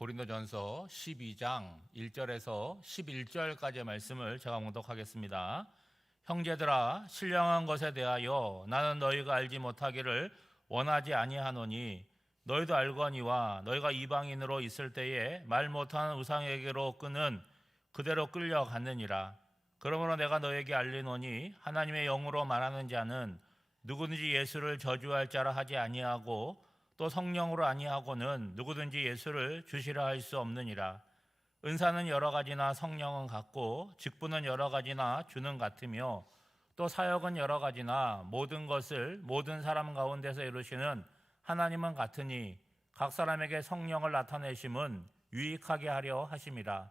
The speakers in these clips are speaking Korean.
고린도전서 12장 1절에서 11절까지의 말씀을 제가 봉독하겠습니다. 형제들아, 신령한 것에 대하여 나는 너희가 알지 못하기를 원하지 아니하노니 너희도 알거니와 너희가 이방인으로 있을 때에 말 못하는 우상에게로 끄는 그대로 끌려갔느니라. 그러므로 내가 너에게 알리노니 하나님의 영으로 말하는 자는 누구든지 예수를 저주할 자라 하지 아니하고 또 성령으로 아니하고는 누구든지 예수를 주시라 할 수 없느니라. 은사는 여러 가지나 성령은 같고 직분은 여러 가지나 주는 같으며 또 사역은 여러 가지나 모든 것을 모든 사람 가운데서 이루시는 하나님은 같으니 각 사람에게 성령을 나타내심은 유익하게 하려 하심이라.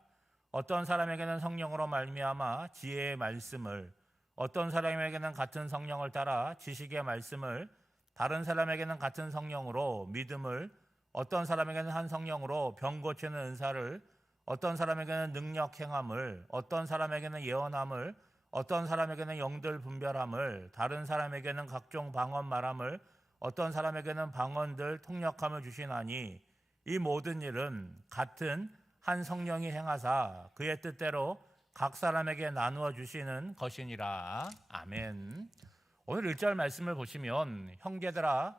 어떤 사람에게는 성령으로 말미암아 지혜의 말씀을, 어떤 사람에게는 같은 성령을 따라 지식의 말씀을, 다른 사람에게는 같은 성령으로 믿음을, 어떤 사람에게는 한 성령으로 병 고치는 은사를, 어떤 사람에게는 능력 행함을, 어떤 사람에게는 예언함을, 어떤 사람에게는 영들 분별함을, 다른 사람에게는 각종 방언 말함을, 어떤 사람에게는 방언들 통역함을 주시나니 이 모든 일은 같은 한 성령이 행하사 그의 뜻대로 각 사람에게 나누어 주시는 것이니라. 아멘. 오늘 1절 말씀을 보시면 형제들아,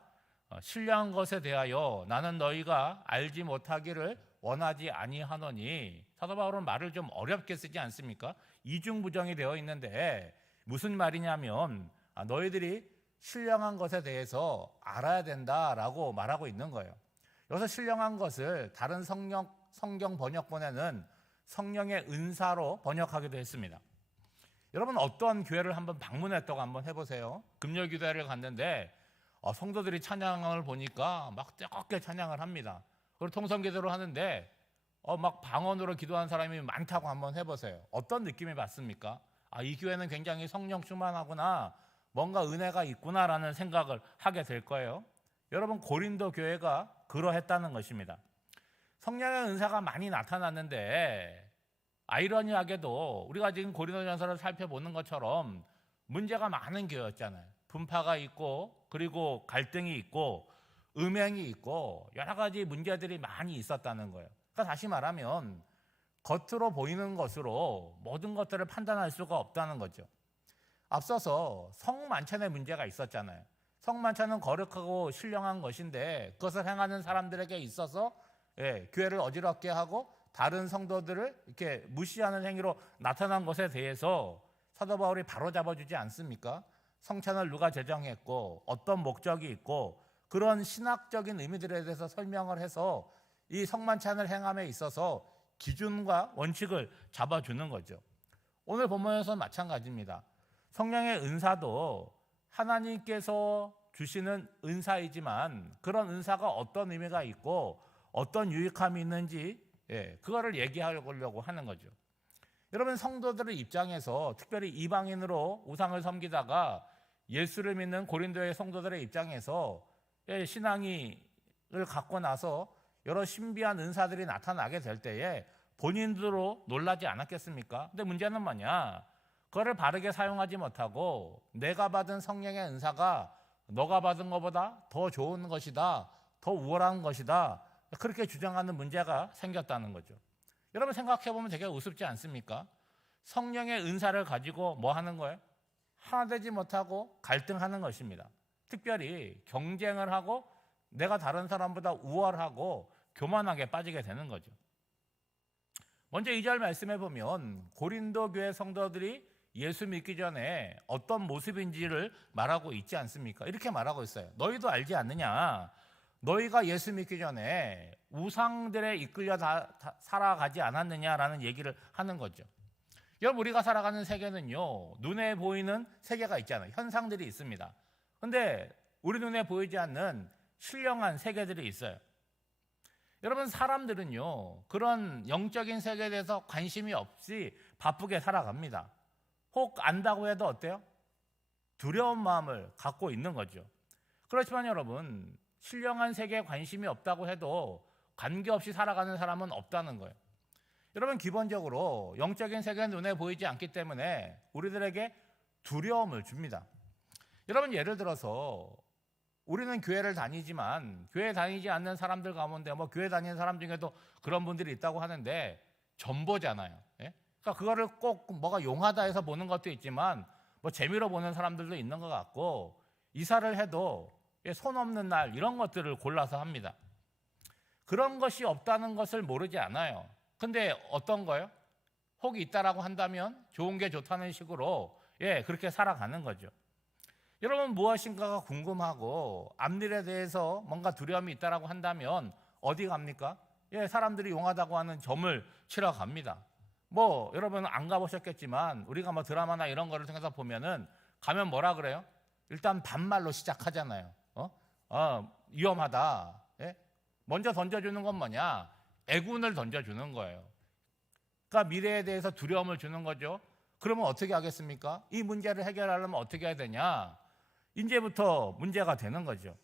신령한 것에 대하여 나는 너희가 알지 못하기를 원하지 아니하노니, 사도 바울은 말을 좀 어렵게 쓰지 않습니까? 이중부정이 되어 있는데 무슨 말이냐면 너희들이 신령한 것에 대해서 알아야 된다라고 말하고 있는 거예요. 여기서 신령한 것을 다른 성경 번역본에는 성령의 은사로 번역하기도 했습니다. 여러분, 어떤 교회를 한번 방문했다고 한번 해보세요. 금요기도회를 갔는데 성도들이 찬양을 보니까 막 뜨겁게 찬양을 합니다. 그리고 통성기도를 하는데 막 방언으로 기도하는 사람이 많다고 한번 해보세요. 어떤 느낌이 받습니까? 이 교회는 굉장히 성령 충만하구나, 뭔가 은혜가 있구나라는 생각을 하게 될 거예요. 여러분, 고린도 교회가 그러했다는 것입니다. 성령의 은사가 많이 나타났는데 아이러니하게도 우리가 지금 고린도전서를 살펴보는 것처럼 문제가 많은 교회였잖아요. 분파가 있고 그리고 갈등이 있고 음행이 있고 여러 가지 문제들이 많이 있었다는 거예요. 그러니까 다시 말하면 겉으로 보이는 것으로 모든 것들을 판단할 수가 없다는 거죠. 앞서서 성만찬의 문제가 있었잖아요. 성만찬은 거룩하고 신령한 것인데 그것을 행하는 사람들에게 있어서 교회를 어지럽게 하고 다른 성도들을 이렇게 무시하는 행위로 나타난 것에 대해서 사도 바울이 바로 잡아주지 않습니까? 성찬을 누가 제정했고 어떤 목적이 있고 그런 신학적인 의미들에 대해서 설명을 해서 이 성만찬을 행함에 있어서 기준과 원칙을 잡아주는 거죠. 오늘 본문에서는 마찬가지입니다. 성령의 은사도 하나님께서 주시는 은사이지만 그런 은사가 어떤 의미가 있고 어떤 유익함이 있는지 그거를 얘기하려고 하는 거죠. 여러분, 성도들의 입장에서 특별히 이방인으로 우상을 섬기다가 예수를 믿는 고린도의 성도들의 입장에서 신앙을 갖고 나서 여러 신비한 은사들이 나타나게 될 때에 본인들로 놀라지 않았겠습니까? 근데 문제는 뭐냐? 그거를 바르게 사용하지 못하고 내가 받은 성령의 은사가 너가 받은 것보다 더 좋은 것이다, 더 우월한 것이다, 그렇게 주장하는 문제가 생겼다는 거죠. 여러분, 생각해보면 되게 우습지 않습니까? 성령의 은사를 가지고 뭐 하는 거예요? 하나 되지 못하고 갈등하는 것입니다. 특별히 경쟁을 하고 내가 다른 사람보다 우월하고 교만하게 빠지게 되는 거죠. 먼저 2절 말씀해 보면 고린도 교회 성도들이 예수 믿기 전에 어떤 모습인지를 말하고 있지 않습니까? 이렇게 말하고 있어요. 너희도 알지 않느냐? 너희가 예수 믿기 전에 우상들에 이끌려 살아가지 않았느냐라는 얘기를 하는 거죠. 여러분, 우리가 살아가는 세계는요, 눈에 보이는 세계가 있잖아요. 현상들이 있습니다. 그런데 우리 눈에 보이지 않는 신령한 세계들이 있어요. 여러분, 사람들은요, 그런 영적인 세계에 대해서 관심이 없이 바쁘게 살아갑니다. 혹 안다고 해도 어때요? 두려운 마음을 갖고 있는 거죠. 그렇지만 여러분, 신령한 세계에 관심이 없다고 해도 관계없이 살아가는 사람은 없다는 거예요. 여러분, 기본적으로 영적인 세계는 눈에 보이지 않기 때문에 우리들에게 두려움을 줍니다. 여러분, 예를 들어서 우리는 교회를 다니지만 교회 다니지 않는 사람들 가운데 뭐 교회 다니는 사람 중에도 그런 분들이 있다고 하는데 전보잖아요. 예? 그러니까 그거를 꼭 뭐가 용하다 해서 보는 것도 있지만 뭐 재미로 보는 사람들도 있는 것 같고, 이사를 해도 손 없는 날 이런 것들을 골라서 합니다. 그런 것이 없다는 것을 모르지 않아요. 근데 어떤 거요? 혹이 있다라고 한다면 좋은 게 좋다는 식으로 그렇게 살아가는 거죠. 여러분, 무엇인가가 궁금하고 앞일에 대해서 뭔가 두려움이 있다라고 한다면 어디 갑니까? 사람들이 용하다고 하는 점을 치러 갑니다. 뭐 여러분 안 가보셨겠지만 우리가 뭐 드라마나 이런 거를 통해서 보면은 가면 뭐라 그래요? 일단 반말로 시작하잖아요. 위험하다. 먼저 던져주는 건 뭐냐? 애군을 던져주는 거예요. 그러니까 미래에 대해서 두려움을 주는 거죠. 그러면 어떻게 하겠습니까? 이 문제를 해결하려면 어떻게 해야 되냐? 이제부터 문제가 되는 거죠.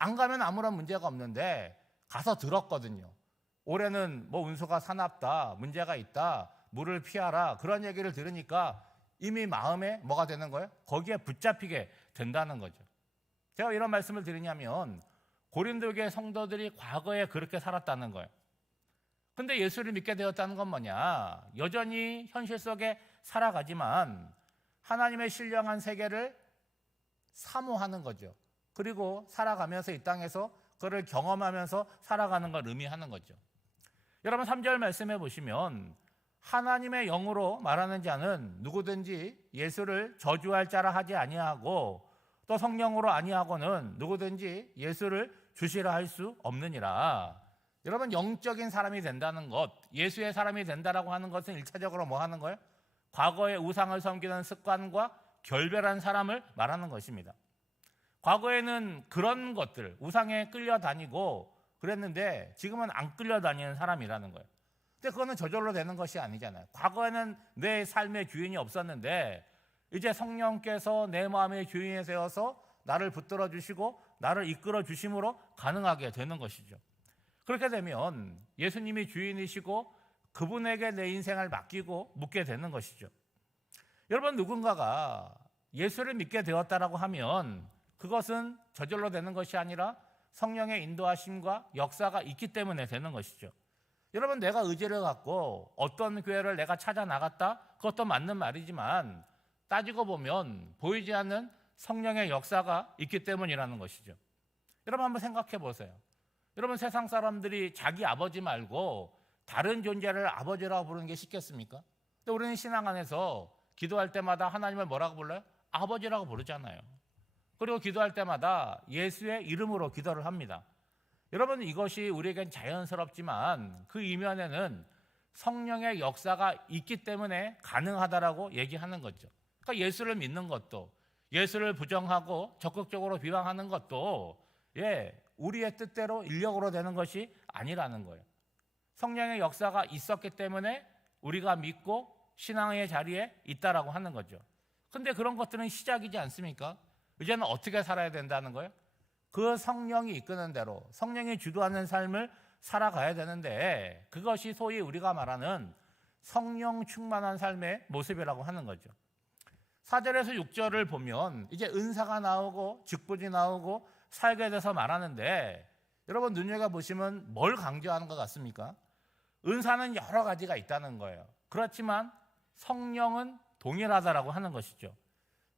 안 가면 아무런 문제가 없는데 가서 들었거든요. 올해는 뭐 운수가 사납다, 문제가 있다, 물을 피하라, 그런 얘기를 들으니까 이미 마음에 뭐가 되는 거예요? 거기에 붙잡히게 된다는 거죠. 제가 이런 말씀을 드리냐면 고린도교의 성도들이 과거에 그렇게 살았다는 거예요. 근데 예수를 믿게 되었다는 건 뭐냐? 여전히 현실 속에 살아가지만 하나님의 신령한 세계를 사모하는 거죠. 그리고 살아가면서 이 땅에서 그를 경험하면서 살아가는 걸 의미하는 거죠. 여러분 3절 말씀해 보시면 하나님의 영으로 말하는 자는 누구든지 예수를 저주할 자라 하지 아니하고 또 성령으로 아니하고는 누구든지 예수를 주시라 할 수 없느니라. 여러분, 영적인 사람이 된다는 것, 예수의 사람이 된다라고 하는 것은 일차적으로 뭐 하는 거예요? 과거의 우상을 섬기는 습관과 결별한 사람을 말하는 것입니다. 과거에는 그런 것들, 우상에 끌려다니고 그랬는데 지금은 안 끌려다니는 사람이라는 거예요. 근데 그거는 저절로 되는 것이 아니잖아요. 과거에는 내 삶의 주인이 없었는데 이제 성령께서 내 마음의 주인이 되어서 나를 붙들어 주시고 나를 이끌어 주심으로 가능하게 되는 것이죠. 그렇게 되면 예수님이 주인이시고 그분에게 내 인생을 맡기고 묻게 되는 것이죠. 여러분, 누군가가 예수를 믿게 되었다라고 하면 그것은 저절로 되는 것이 아니라 성령의 인도하심과 역사가 있기 때문에 되는 것이죠. 여러분, 내가 의지를 갖고 어떤 교회를 내가 찾아 나갔다, 그것도 맞는 말이지만 따지고 보면 보이지 않는 성령의 역사가 있기 때문이라는 것이죠. 여러분 한번 생각해 보세요. 여러분, 세상 사람들이 자기 아버지 말고 다른 존재를 아버지라고 부르는 게 쉽겠습니까? 근데 우리는 신앙 안에서 기도할 때마다 하나님을 뭐라고 불러요? 아버지라고 부르잖아요. 그리고 기도할 때마다 예수의 이름으로 기도를 합니다. 여러분, 이것이 우리에겐 자연스럽지만 그 이면에는 성령의 역사가 있기 때문에 가능하다라고 얘기하는 거죠. 그러니까 예수를 믿는 것도, 예수를 부정하고 적극적으로 비방하는 것도 우리의 뜻대로 인력으로 되는 것이 아니라는 거예요. 성령의 역사가 있었기 때문에 우리가 믿고 신앙의 자리에 있다라고 하는 거죠. 근데 그런 것들은 시작이지 않습니까? 이제는 어떻게 살아야 된다는 거예요? 그 성령이 이끄는 대로 성령이 주도하는 삶을 살아가야 되는데 그것이 소위 우리가 말하는 성령 충만한 삶의 모습이라고 하는 거죠. 4절에서 6절을 보면 이제 은사가 나오고 직분이 나오고 사역에 대해서 말하는데 여러분 눈여겨보시면 뭘 강조하는 것 같습니까? 은사는 여러 가지가 있다는 거예요. 그렇지만 성령은 동일하다라고 하는 것이죠.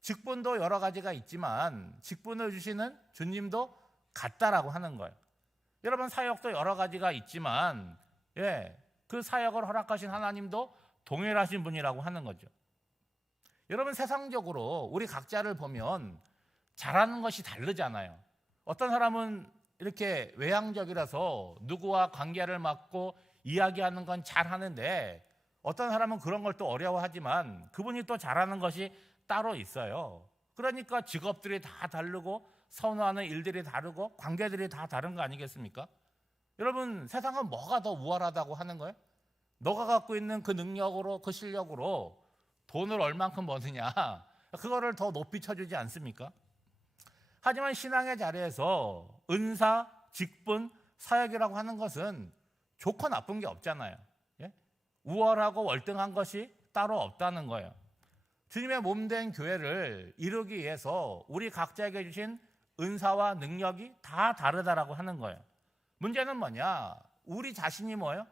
직분도 여러 가지가 있지만 직분을 주시는 주님도 같다라고 하는 거예요. 여러분, 사역도 여러 가지가 있지만 그 사역을 허락하신 하나님도 동일하신 분이라고 하는 거죠. 여러분, 세상적으로 우리 각자를 보면 잘하는 것이 다르잖아요. 어떤 사람은 이렇게 외향적이라서 누구와 관계를 맺고 이야기하는 건 잘하는데 어떤 사람은 그런 걸 또 어려워하지만 그분이 또 잘하는 것이 따로 있어요. 그러니까 직업들이 다 다르고 선호하는 일들이 다르고 관계들이 다 다른 거 아니겠습니까? 여러분, 세상은 뭐가 더 우월하다고 하는 거예요? 너가 갖고 있는 그 능력으로, 그 실력으로 돈을 얼만큼 버느냐, 그거를 더 높이 쳐주지 않습니까? 하지만 신앙의 자리에서 은사, 직분, 사역이라고 하는 것은 좋고 나쁜 게 없잖아요. 우월하고 월등한 것이 따로 없다는 거예요. 주님의 몸된 교회를 이루기 위해서 우리 각자에게 주신 은사와 능력이 다 다르다라고 하는 거예요. 문제는 뭐냐? 우리 자신이 뭐예요?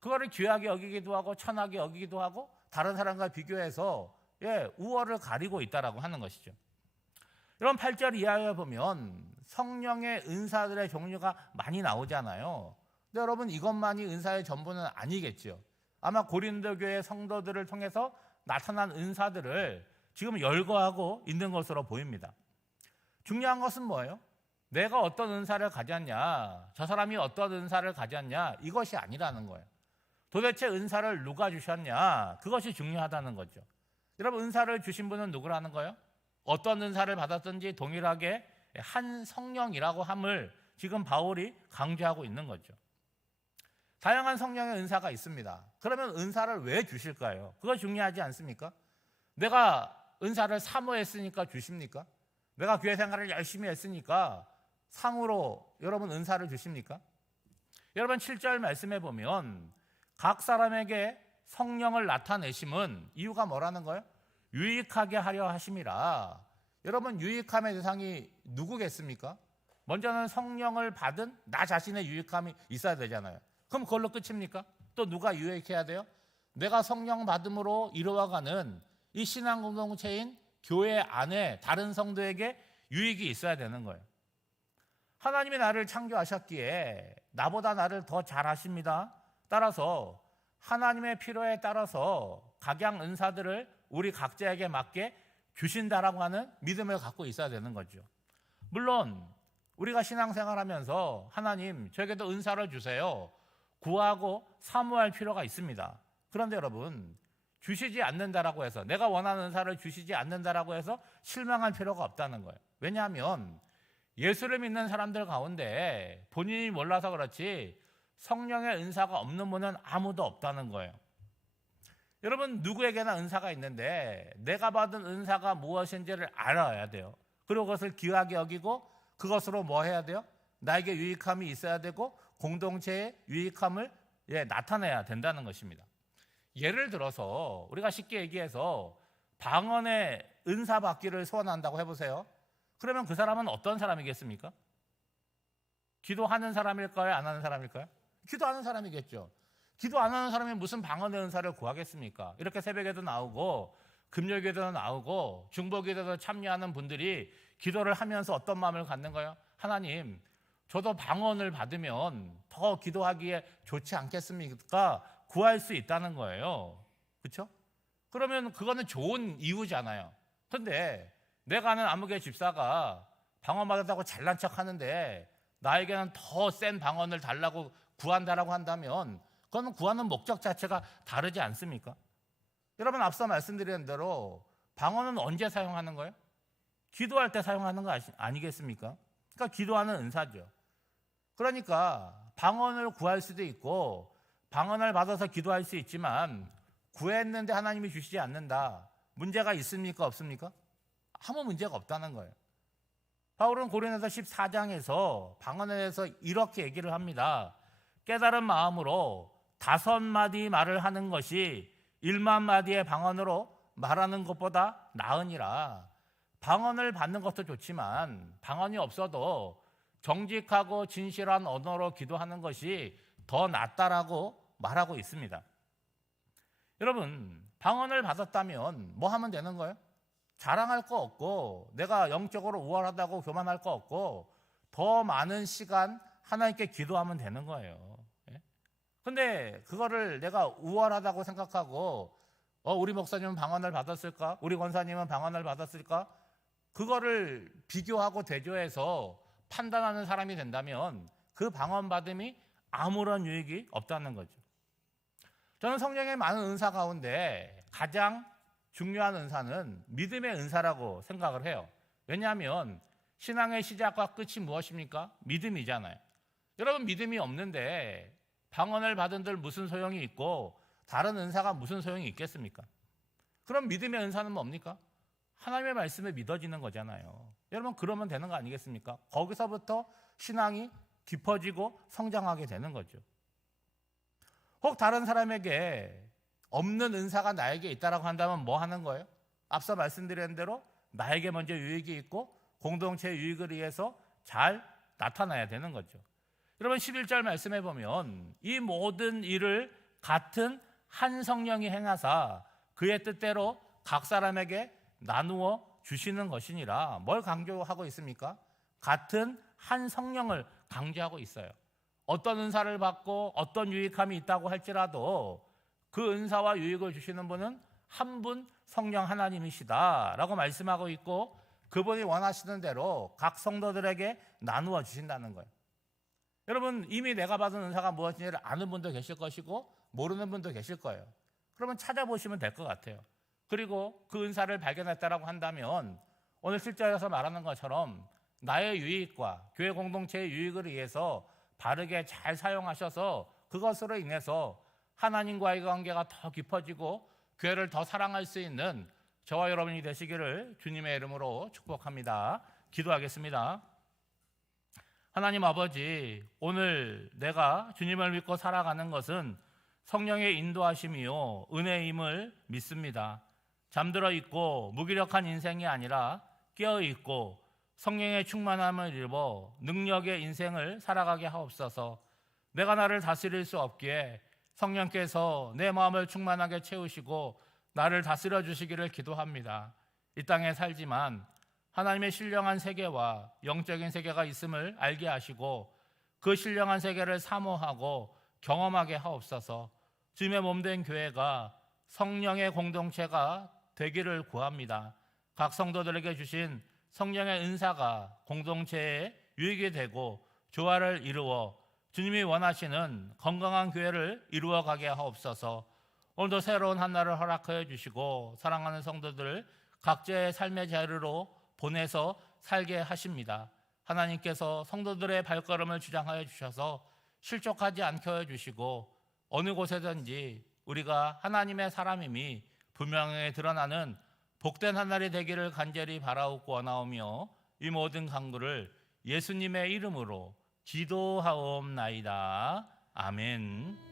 그거를 귀하게 여기기도 하고 천하게 여기기도 하고 다른 사람과 비교해서 우월을 가리고 있다라고 하는 것이죠. 이런 8절 이하에 보면 성령의 은사들의 종류가 많이 나오잖아요. 근데 여러분, 이것만이 은사의 전부는 아니겠죠. 아마 고린도 교회 성도들을 통해서 나타난 은사들을 지금 열거하고 있는 것으로 보입니다. 중요한 것은 뭐예요? 내가 어떤 은사를 가졌냐, 저 사람이 어떤 은사를 가졌냐, 이것이 아니라는 거예요. 도대체 은사를 누가 주셨냐, 그것이 중요하다는 거죠. 여러분, 은사를 주신 분은 누구라는 거예요? 어떤 은사를 받았든지 동일하게 한 성령이라고 함을 지금 바울이 강조하고 있는 거죠. 다양한 성령의 은사가 있습니다. 그러면 은사를 왜 주실까요? 그거 중요하지 않습니까? 내가 은사를 사모했으니까 주십니까? 내가 교회 생활을 열심히 했으니까 상으로 여러분 은사를 주십니까? 여러분, 7절 말씀해 보면 각 사람에게 성령을 나타내심은 이유가 뭐라는 거예요? 유익하게 하려 하심이라. 여러분, 유익함의 대상이 누구겠습니까? 먼저는 성령을 받은 나 자신의 유익함이 있어야 되잖아요. 그럼 그걸로 끝입니까? 또 누가 유익해야 돼요? 내가 성령 받음으로 이루어가는 이 신앙 공동체인 교회 안에 다른 성도에게 유익이 있어야 되는 거예요. 하나님이 나를 창조하셨기에 나보다 나를 더 잘하십니다. 따라서 하나님의 필요에 따라서 각양 은사들을 우리 각자에게 맞게 주신다라고 하는 믿음을 갖고 있어야 되는 거죠. 물론 우리가 신앙생활하면서 하나님 저에게도 은사를 주세요 구하고 사모할 필요가 있습니다. 그런데 여러분, 주시지 않는다라고 해서, 내가 원하는 은사를 주시지 않는다라고 해서 실망할 필요가 없다는 거예요. 왜냐하면 예수를 믿는 사람들 가운데 본인이 몰라서 그렇지 성령의 은사가 없는 분은 아무도 없다는 거예요. 여러분, 누구에게나 은사가 있는데 내가 받은 은사가 무엇인지를 알아야 돼요. 그리고 그것을 귀하게 여기고 그것으로 뭐 해야 돼요? 나에게 유익함이 있어야 되고 공동체의 유익함을 나타내야 된다는 것입니다. 예를 들어서 우리가 쉽게 얘기해서 방언의 은사 받기를 소원한다고 해보세요. 그러면 그 사람은 어떤 사람이겠습니까? 기도하는 사람일까요? 안 하는 사람일까요? 기도하는 사람이겠죠. 기도 안 하는 사람이 무슨 방언의 은사를 구하겠습니까? 이렇게 새벽에도 나오고 금요일에도 나오고 중보기도에도 참여하는 분들이 기도를 하면서 어떤 마음을 갖는 거예요? 하나님, 저도 방언을 받으면 더 기도하기에 좋지 않겠습니까? 구할 수 있다는 거예요. 그렇죠? 그러면 그거는 좋은 이유잖아요. 그런데 내가 아는 아무개 집사가 방언 받았다고 잘난 척 하는데 나에게는 더 센 방언을 달라고 구한다라고 한다면 그거는 구하는 목적 자체가 다르지 않습니까? 여러분, 앞서 말씀드린 대로 방언은 언제 사용하는 거예요? 기도할 때 사용하는 거 아니겠습니까? 그러니까 기도하는 은사죠. 그러니까 방언을 구할 수도 있고 방언을 받아서 기도할 수 있지만 구했는데 하나님이 주시지 않는다. 문제가 있습니까? 없습니까? 아무 문제가 없다는 거예요. 바울은 고린도서 14장에서 방언에 대해서 이렇게 얘기를 합니다. 깨달은 마음으로 5마디 말을 하는 것이 1만마디의 방언으로 말하는 것보다 나으니라. 방언을 받는 것도 좋지만 방언이 없어도 정직하고 진실한 언어로 기도하는 것이 더 낫다라고 말하고 있습니다. 여러분, 방언을 받았다면 뭐 하면 되는 거예요? 자랑할 거 없고 내가 영적으로 우월하다고 교만할 거 없고 더 많은 시간 하나님께 기도하면 되는 거예요. 근데 그거를 내가 우월하다고 생각하고 우리 목사님은 방언을 받았을까? 우리 권사님은 방언을 받았을까? 그거를 비교하고 대조해서 판단하는 사람이 된다면 그 방언 받음이 아무런 유익이 없다는 거죠. 저는 성령의 많은 은사 가운데 가장 중요한 은사는 믿음의 은사라고 생각을 해요. 왜냐하면 신앙의 시작과 끝이 무엇입니까? 믿음이잖아요. 여러분, 믿음이 없는데 방언을 받은들 무슨 소용이 있고 다른 은사가 무슨 소용이 있겠습니까? 그럼 믿음의 은사는 뭡니까? 하나님의 말씀에 믿어지는 거잖아요. 여러분, 그러면 되는 거 아니겠습니까? 거기서부터 신앙이 깊어지고 성장하게 되는 거죠. 혹 다른 사람에게 없는 은사가 나에게 있다라고 한다면 뭐 하는 거예요? 앞서 말씀드린 대로 나에게 먼저 유익이 있고 공동체 유익을 위해서 잘 나타나야 되는 거죠. 여러분 11절 말씀해 보면 이 모든 일을 같은 한 성령이 행하사 그의 뜻대로 각 사람에게 나누어 주시는 것이니라. 뭘 강조하고 있습니까? 같은 한 성령을 강조하고 있어요. 어떤 은사를 받고 어떤 유익함이 있다고 할지라도 그 은사와 유익을 주시는 분은 한 분 성령 하나님이시다라고 말씀하고 있고, 그분이 원하시는 대로 각 성도들에게 나누어 주신다는 거예요. 여러분 이미 내가 받은 은사가 무엇인지를 아는 분도 계실 것이고 모르는 분도 계실 거예요. 그러면 찾아보시면 될 것 같아요. 그리고 그 은사를 발견했다라고 한다면 오늘 7절에서 말하는 것처럼 나의 유익과 교회 공동체의 유익을 위해서 바르게 잘 사용하셔서 그것으로 인해서 하나님과의 관계가 더 깊어지고 교회를 더 사랑할 수 있는 저와 여러분이 되시기를 주님의 이름으로 축복합니다. 기도하겠습니다. 하나님 아버지, 오늘 내가 주님을 믿고 살아가는 것은 성령의 인도하심이요 은혜임을 믿습니다. 잠들어 있고 무기력한 인생이 아니라 깨어 있고 성령의 충만함을 입어 능력의 인생을 살아가게 하옵소서. 내가 나를 다스릴 수 없기에 성령께서 내 마음을 충만하게 채우시고 나를 다스려 주시기를 기도합니다. 이 땅에 살지만 하나님의 신령한 세계와 영적인 세계가 있음을 알게 하시고 그 신령한 세계를 사모하고 경험하게 하옵소서. 주님의 몸된 교회가 성령의 공동체가 되기를 구합니다. 각 성도들에게 주신 성령의 은사가 공동체에 유익이 되고 조화를 이루어 주님이 원하시는 건강한 교회를 이루어가게 하옵소서. 오늘도 새로운 한 날을 허락하여 주시고 사랑하는 성도들 각자의 삶의 자리로 보내서 살게 하십니다. 하나님께서 성도들의 발걸음을 주장하여 주셔서 실족하지 않게 해주시고 어느 곳에든지 우리가 하나님의 사람임이 분명히 드러나는 복된 한 날이 되기를 간절히 바라옵고 원하오며 이 모든 간구를 예수님의 이름으로 기도하옵나이다. 아멘.